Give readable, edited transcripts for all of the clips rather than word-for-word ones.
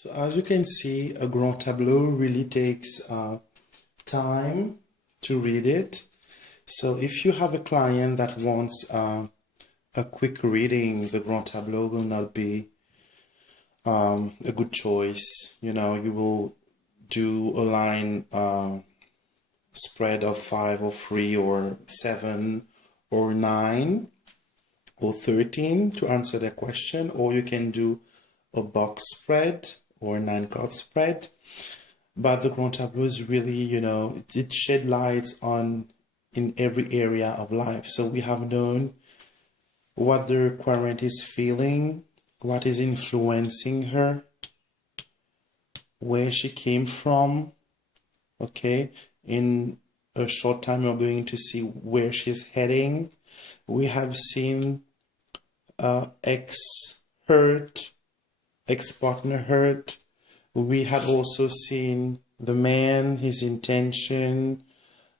So as you can see, a Grand Tableau really takes time to read it. So if you have a client that wants a quick reading, the Grand Tableau will not be a good choice. You know, you will do a line spread of 5 or 3 or 7 or 9 or 13 to answer their question, or you can do a box spread or 9-card spread. But the Grand Tableau is really, you know, it shed lights on in every area of life. So we have known what the client is feeling, what is influencing her, where she came from. Okay, in a short time we're going to see where she's heading. We have seen ex-partner hurt. We had also seen the man, his intention,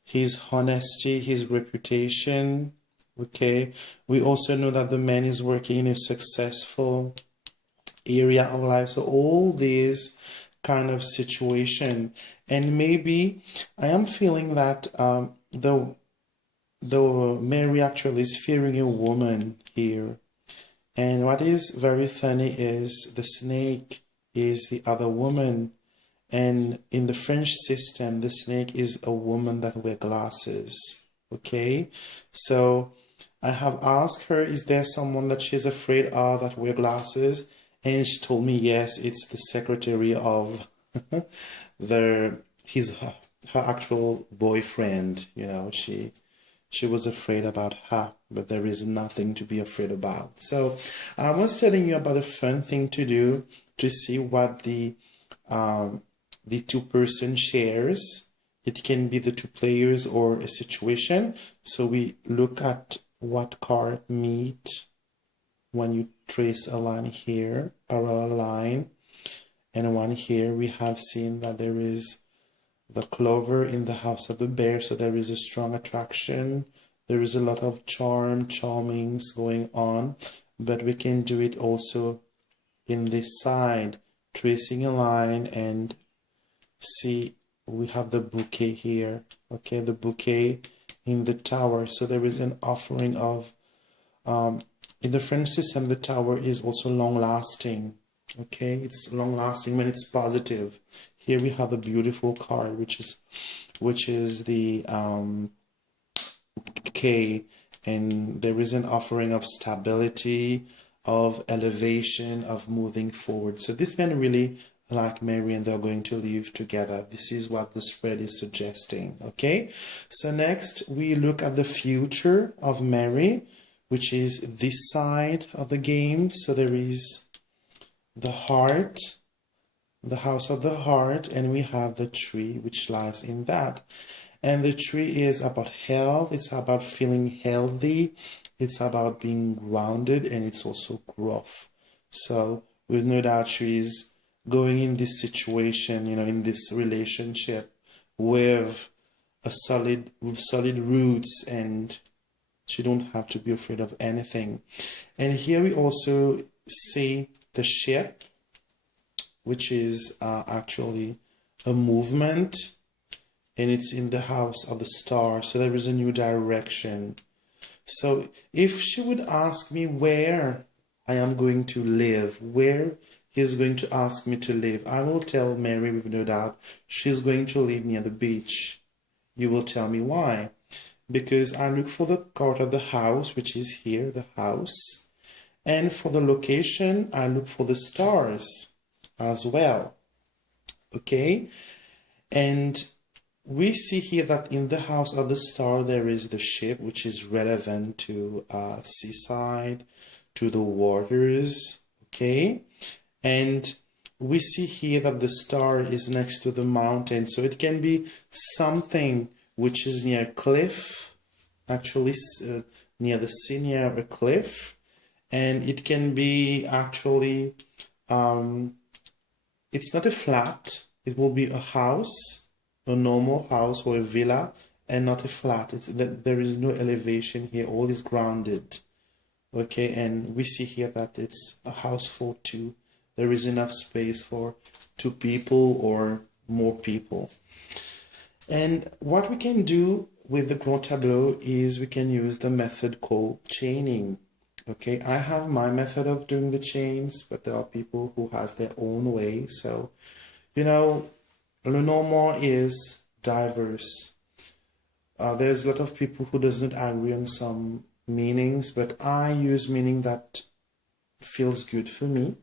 his honesty, his reputation. Okay, we also know that the man is working in a successful area of life. So all these kind of situation, and maybe I am feeling that the Mary actually is fearing a woman here. And what is very funny is the snake is the other woman. And in the French system, the snake is a woman that wears glasses. Okay? So I have asked her, is there someone that she's afraid of that wears glasses? And she told me, yes, it's the secretary of her actual boyfriend. You know, she was afraid about her, but there is nothing to be afraid about. So I was telling you about a fun thing to do to see what the two-person shares. It can be the two players or a situation. So we look at what card meet when you trace a line here, parallel line, and one here. We have seen that there is the clover in the house of the bear, so there is a strong attraction. There is a lot of charmings going on, but we can do it also in this side, tracing a line, and see we have the bouquet here. Okay, the bouquet in the tower. So there is an offering of in the French system, the tower is also long-lasting. Okay, it's long-lasting when it's positive. Here we have a beautiful card, which is the K, and there is an offering of stability, of elevation, of moving forward. So this man really like Mary, and they're going to live together. This is what the spread is suggesting. Okay, so next we look at the future of Mary, which is this side of the game. So there is the heart, the house of the heart, and we have the tree which lies in that. And the tree is about health, it's about feeling healthy, it's about being grounded, and it's also growth. So with no doubt she's going in this situation, you know, in this relationship with solid roots, and she don't have to be afraid of anything. And here we also see the ship, which is actually a movement, and it's in the house of the star. So there is a new direction. So if she would ask me where I am going to live, where he's going to ask me to live, I will tell Mary with no doubt she's going to live near the beach. You will tell me why. Because I look for the card of the house, which is here, the house. And for the location, I look for the stars as well. Okay? And we see here that in the house of the star, there is the ship, which is relevant to seaside, to the waters. Okay? And we see here that the star is next to the mountain. So it can be something which is near a cliff, actually near the sea, near a cliff. And it can be actually, it's not a flat, it will be a house, a normal house or a villa, and not a flat. There is no elevation here, all is grounded. Okay, and we see here that it's a house for two. there is enough space for 2 people or more people. And what we can do with the Grand Tableau is we can use the method called chaining. Okay, I have my method of doing the chains, but there are people who has their own way. So, you know, Lenormand is diverse. There's a lot of people who does not agree on some meanings, but I use meaning that feels good for me.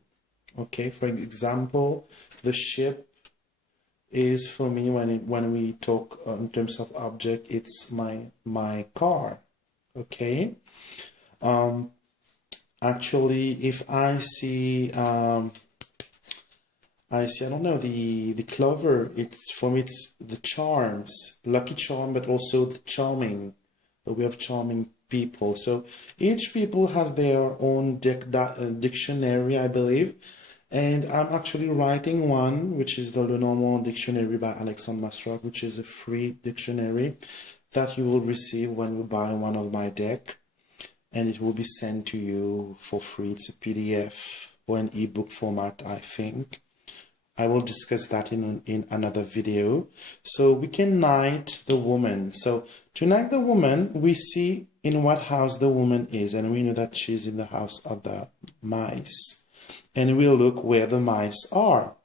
Okay, for example, the ship is for me, when we talk in terms of object, it's my car. Okay. Actually, if I see I don't know, the clover, it's for me, it's the charms, lucky charm, but also the charming, the way of charming people. So each people has their own dictionary, I believe. And I'm actually writing one, which is the Lenormand Dictionary by Alexandre Mastroc, which is a free dictionary that you will receive when you buy one of my deck. And it will be sent to you for free. It's a PDF or an ebook format, I think. I will discuss that in another video. So we can knight the woman. So to knight the woman, we see in what house the woman is. And we know that she's in the house of the mice. And we'll look where the mice are.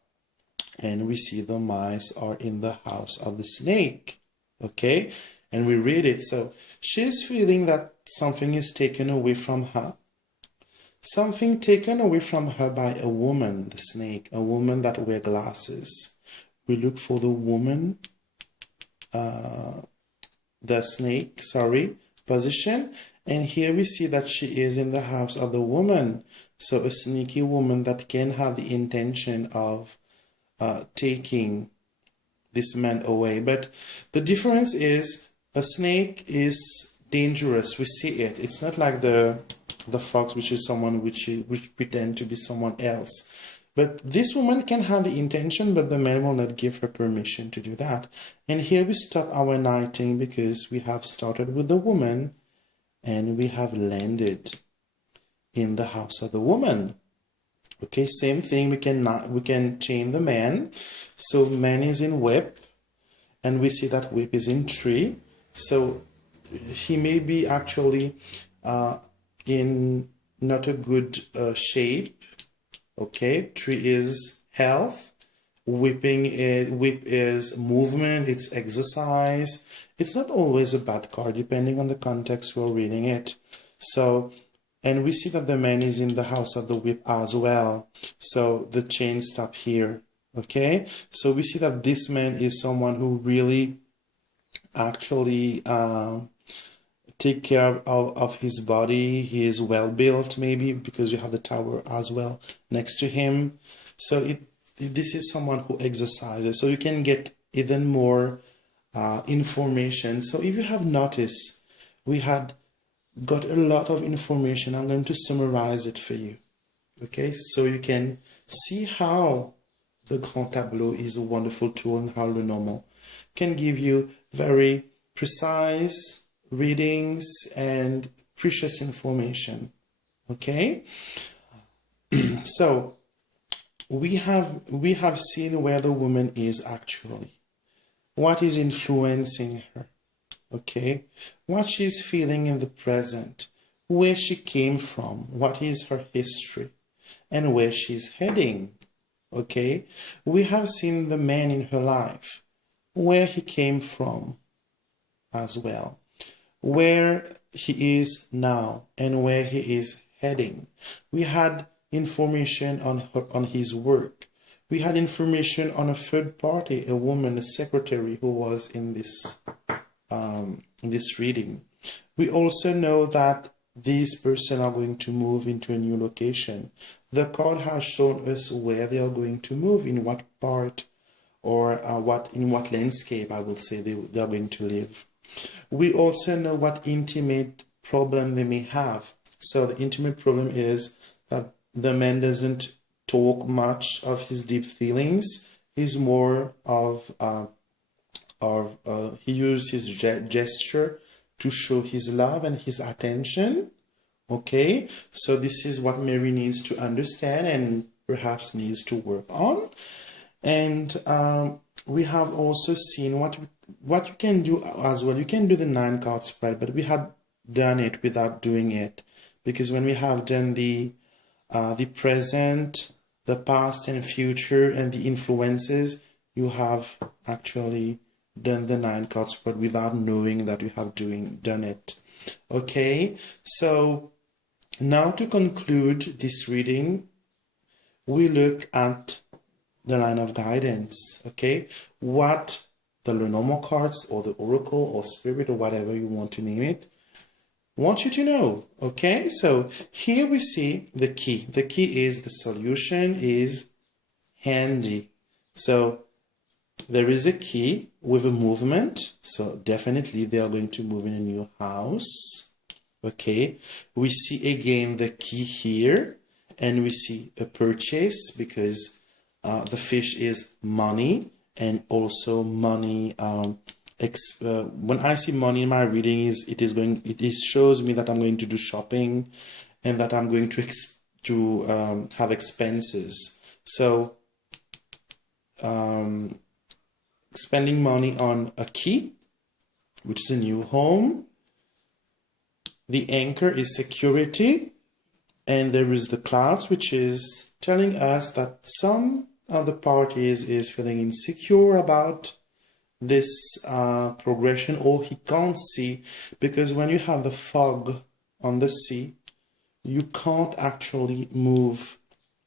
And we see the mice are in the house of the snake. Okay? And we read it. So she's feeling that something is taken away from her. Something taken away from her by a woman, the snake, a woman that wears glasses. We look for the woman, the snake, position. And here we see that she is in the house of the woman. So a sneaky woman that can have the intention of taking this man away. But the difference is a snake is dangerous. We see it. It's not like the fox, which is someone which pretend to be someone else. But this woman can have the intention, but the man will not give her permission to do that. And here we stop our knighting because we have started with the woman and we have landed in the house of the woman. Okay, same thing. We can chain the man. So man is in whip, and we see that whip is in tree. So he may be actually in not a good shape. Okay, tree is health, whip is movement, it's exercise. It's not always a bad card depending on the context we're reading it. So, and we see that the man is in the house of the whip as well. So the chain stop here. Okay, so we see that this man is someone who really actually take care of his body. He is well built, maybe because you have the tower as well next to him. So this is someone who exercises. So you can get even more information. So if you have noticed, we had got a lot of information. I'm going to summarize it for you. Okay, so you can see how the Grand Tableau is a wonderful tool and how Lenormand can give you very precise readings and precious information. Okay, so we have seen where the woman is actually, what is influencing her. Okay, what she's feeling in the present, where she came from, what is her history, and where she's heading. Okay, we have seen the man in her life, where he came from as well, where he is now, and where he is heading. We had information on his work. We had information on a third party, a woman, a secretary who was in this reading. We also know that these persons are going to move into a new location. The card has shown us where they are going to move, in what part, or in what landscape, I will say, they are going to live. We also know what intimate problem they may have. So the intimate problem is that the man doesn't talk much of his deep feelings. He's more of he uses his gesture to show his love and his attention. Okay, so this is what Mary needs to understand and perhaps needs to work on. And we have also seen what you can do as well. You can do the 9 card spread, but we had done it without doing it, because when we have done the present, the past and future, and the influences, you have actually done the 9 card spread without knowing that you have done it. Okay, so now to conclude this reading, we look at the line of guidance. Okay, what the Lenormand cards or the oracle or spirit or whatever you want to name it want you to know. Okay, so here we see the key. The key is the solution is handy. So there is a key with a movement, so definitely they are going to move in a new house. Okay, we see again the key here, and we see a purchase, because the fish is money, and also money. When I see money in my reading, it shows me that I'm going to do shopping, and that I'm going to have expenses. So spending money on a key, which is a new home. The anchor is security, and there is the clouds, which is telling us that some of the parties is feeling insecure about this progression, or he can't see, because when you have the fog on the sea, you can't actually move.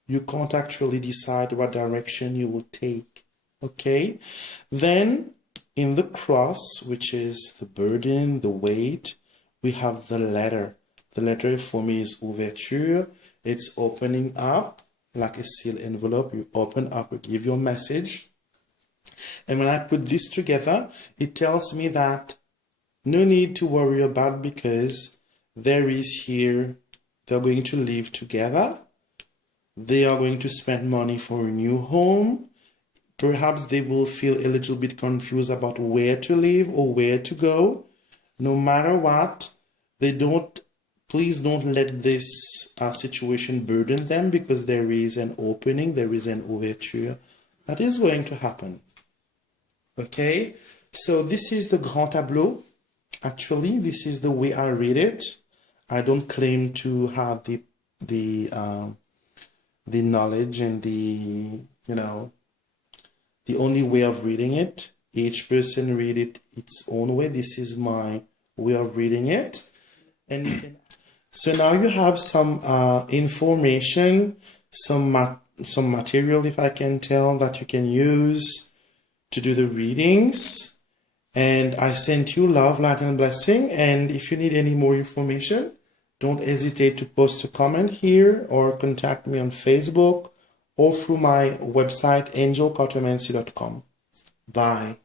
You can't actually decide what direction you will take. Okay, then in the cross, which is the burden, the weight, we have the letter. The letter for me is ouverture. It's opening up like a sealed envelope. You open up, you give your message. And when I put this together, it tells me that no need to worry about, because there is here, they're going to live together. They are going to spend money for a new home. Perhaps they will feel a little bit confused about where to live or where to go. No matter what, please don't let this situation burden them, because there is an opening, there is an ouverture that is going to happen. Okay, so this is the Grand Tableau. Actually, this is the way I read it. I don't claim to have the knowledge and the only way of reading it. Each person read it its own way. This is my way of reading it. And so now you have some information, some material, if I can tell, that you can use to do the readings. And I sent you love, light, and blessing. And if you need any more information, don't hesitate to post a comment here, or contact me on Facebook, or through my website, angelcartomancy.com. Bye.